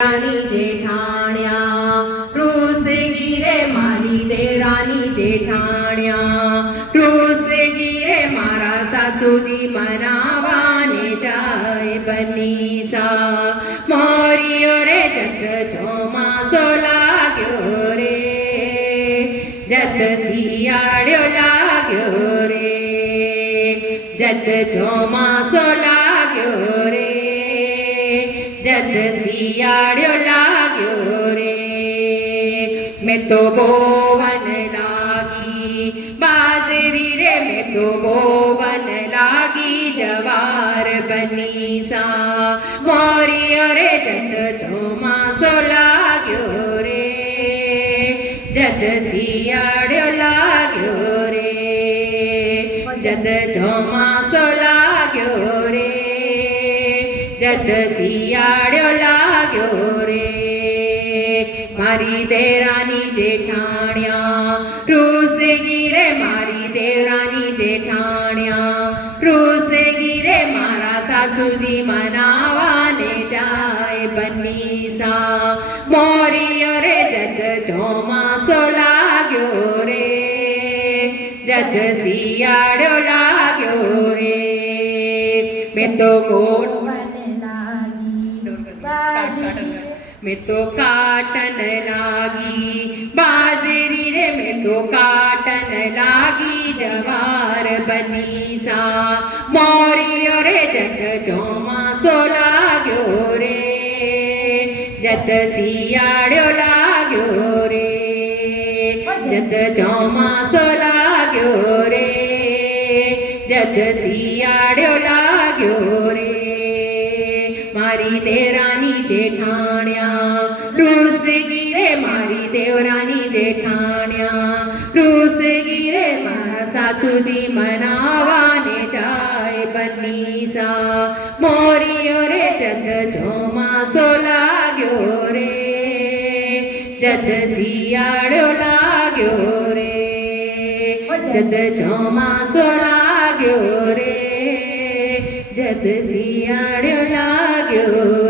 રાની જેઠાણ્યા રૂસગી રે મારી દેરાની જેઠાણ્યા રૂસગી રે મારા સાસુજી મનાવાને જાય બનીસા મોરિયો રે જત ચોમાસો લાગ્યો રે જત શિયાળ્યો લાગ્યો રે જત ચોમાસો લાગ્યો રે જત શિયાળ્યો લાગ્યો રે મેં તો બોવન લાગી બાજરી રે મેં તો બોવન લાગી જવાર બનીસા મોરિયો રે જત ચોમાસો લાગ્યો રે જત શિયાળ્યો લાગ્યો રે જત ચોમાસો લાગ્યો રે જત શિયાળ્યો લાગ્યો રે મારી દેરાની જેઠાણ્યા રૂસગી રે મારી દેરાની જેઠાણ્યા રૂસગી રે મારા સાસુજી મનાવાને જાય બનીસા મોરિયો રે જત ચોમાસો લાગ્યો રે જત શિયાળ્યો લાગ્યો રે મેં તો કોટ મેં તો કાટન લાગી બાજરી રે મેં તો કાટન લાગી જવાર બનીસા મોરિયો રે જત ચોમાસો લાગ્યો રે જત શિયાળ્યો લાગ્યો રે જત ચોમાસો લાગ્યો રે જત શિયાળ્યો લાગ્યો રે મારી દેરાની જેઠાણ્યા રૂસગી રે મારી દેવરાની જેઠાણ્યા રૂસગી રે મારા સાસુજી મનાવાને જાય બનીસા મોરિયો રે જત ચોમાસો લાગ્યો રે જત શિયાળ્યો લાગ્યો રે જત ચોમાસો લાગ્યો રે જત શિયાળ્યો લાગ્યો